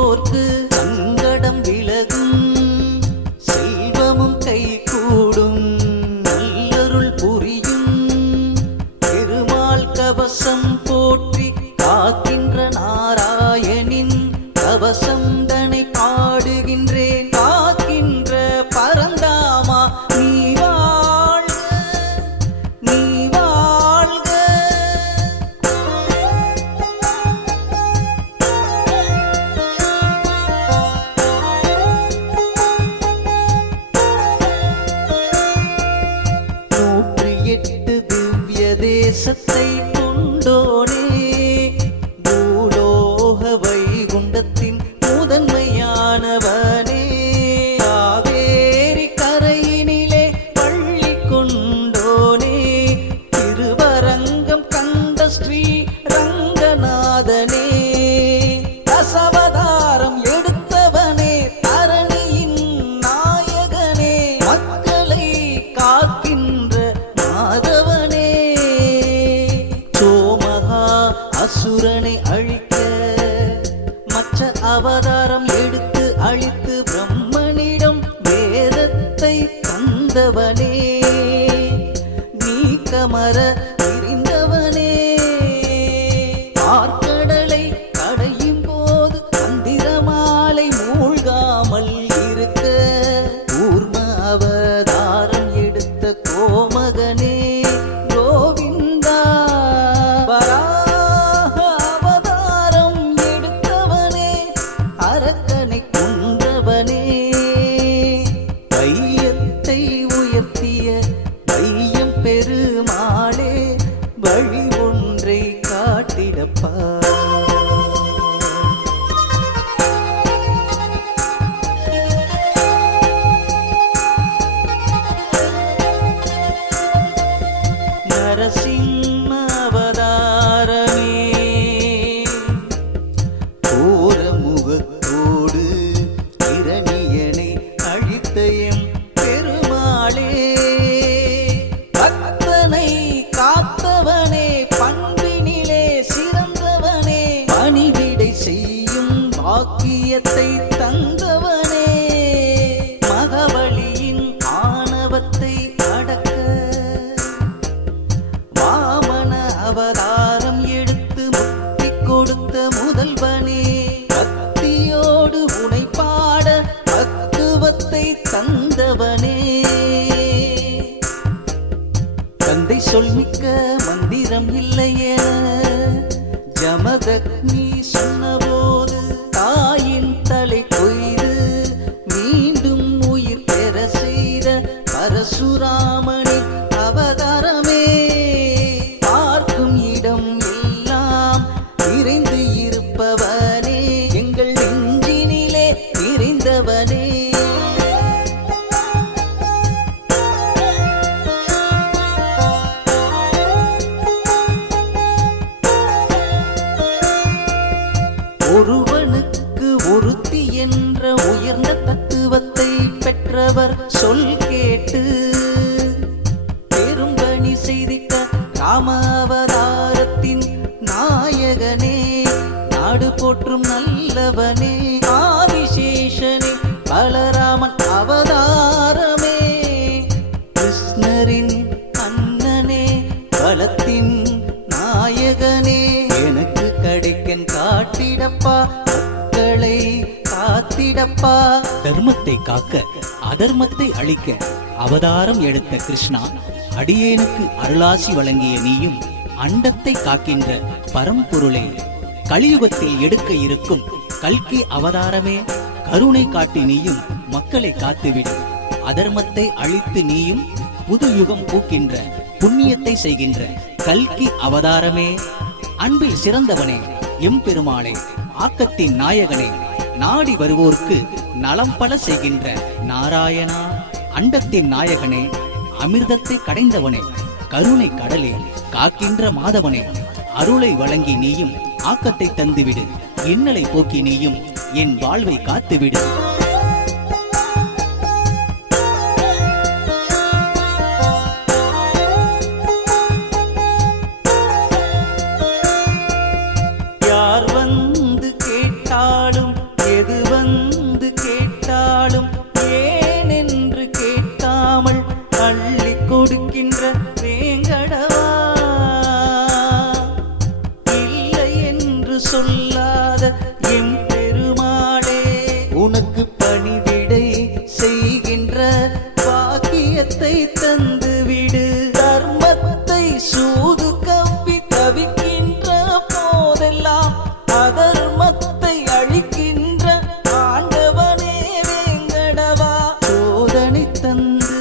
செய்வோர்க்கு சங்கடம் விலகும், செல்வமும் கைகூடும், நல்லருள் புரியும் பெருமாள் கவசம் போற்றி காக்கின்ற நாராயணின் கவசம் தனை பாடுகின்றேன். காக்கின்ற பரந்தாமா நீ வாழ்க, நீ வாழ்க. நூற்றி எட்டு திவ்ய தேசத்தை கொண்டோனே, பூலோக வைகுண்டத்தின் முதன்மையானவனே, காவேரி கரையினிலே பள்ளி கொண்டோனே, திருவரங்கம் கண்ட ஸ்ரீ ரங்கநாதனே, தசவதாரம் எடுத்தவனே, தரணியின் நாயகனே, மக்களை காக்கின்ற மாதவனே, சோமகா அசுரனை அழிக்க மற்ற அவதாரம் எடுத்து அழித்து பிரம்மனிடம் வேதத்தை தந்தவனே, நீக்கமர தெரிந்தவனே, பார்க்கடலை கடையும் போது மந்திரமாலை மூழ்காமல் இருக்க கூர்ம அவதாரம் எடுத்த கோமகனே கோவிந்தா, வராக அவதாரம் எடுத்தவனே, அரக்கனை கொன்றவனே, வையத்தை உயர்த்திய வையம் பெருமாளே, வழி ஒன்றை காட்டிடப்பா. நரசிம்ம அவதாரமே, கோரமுகத்தோடு இரணியனை அழித்த எம் பெருமாளே, பக்தனை காத்தவனே, பண்பினிலே சிறந்தவனே, பணிவிடை செய்யும் பாக்கியத்தை தந்தவனே, மகவலியின் ஆணவத்தை அடக்க வாமன அவதாரம் எடுத்து முக்தி கொடுத்த முதல்வனே, பக்தியோடு உனை பாட பக்குவத்தை தந்தவனே, தந்தை சொல்மிக்க மந்திரம் இல்லையென ஜமதக்னி சொன்னபோது தாயின் தலை கொய்து மீண்டும் உயிர் பெற செய்த பரசுராமனின் அவதாரமே, பார்க்கும் இடம் எல்லாம் நிறைந்து இருப்பவனே, எங்கள் நெஞ்சினிலே நிறைந்தவனே, ஒருவனுக்கு ஒருத்தி என்ற உயர்ந்த தத்துவத்தை பெற்றவர் சொல் கேட்டு பெரும்பணி செய்திட்ட ராம அவதாரத்தின் நாயகனே, நாடு போற்றும் நல்லவனே, ஆதிசேஷனே, பலராமன் அவதாரமே, கிருஷ்ணரின் அண்ணனே, பலத்தின் நாயகனே, எனக்கு கிடைக்கன் காட்டிடப்பா, மக்களை காத்திடப்பா. தர்மத்தை காக்க அதர்மத்தை அழிக்க அவதாரம் எடுத்த கிருஷ்ணா, அடியேனுக்கு அருளாசி வழங்கிய நீயும் அண்டத்தை காக்கின்ற பரம்பொருளே, கலியுகத்தில் எடுக்க இருக்கும் கல்கி அவதாரமே, கருணை காட்டி நீயும் மக்களை காத்துவிடு, அதர்மத்தை அழித்து நீயும் புது யுகம் பூக்கின்ற புண்ணியத்தை செய்கின்ற கல்கி அவதாரமே, அன்பில் சிறந்தவனே, எம்பெருமாளே, ஆக்கத்தின் நாயகனே, நாடி வருவோர்க்கு நலம் பல செய்கின்ற நாராயணா, அண்டத்தின் நாயகனே, அமிர்தத்தை கடைந்தவனே, கருணை கடலே, காக்கின்ற மாதவனே, அருளை வழங்கி நீயும் ஆக்கத்தை தந்துவிடு, இன்னலை போக்கி நீயும் என் வாழ்வை காத்துவிடு. யார் வந்து கேட்டாலும் எது வந்து கேட்டாலும் ஏன் என்று கேட்காமல் அள்ளி கொடுக்கின்ற வேங்கடவா, இல்லை என்று சொல்லாத எம் பெருமாளே, உனக்கு பணிவிடை செய்கின்ற பாக்கியத்தை தந்துவிடு. தர்மத்தை சூது கவ்வி தவிக்கின்ற போதெல்லாம் அதர்மத்தை அழிக்கின்ற ஆண்டவனே வேங்கடவா, சோதனை தந்து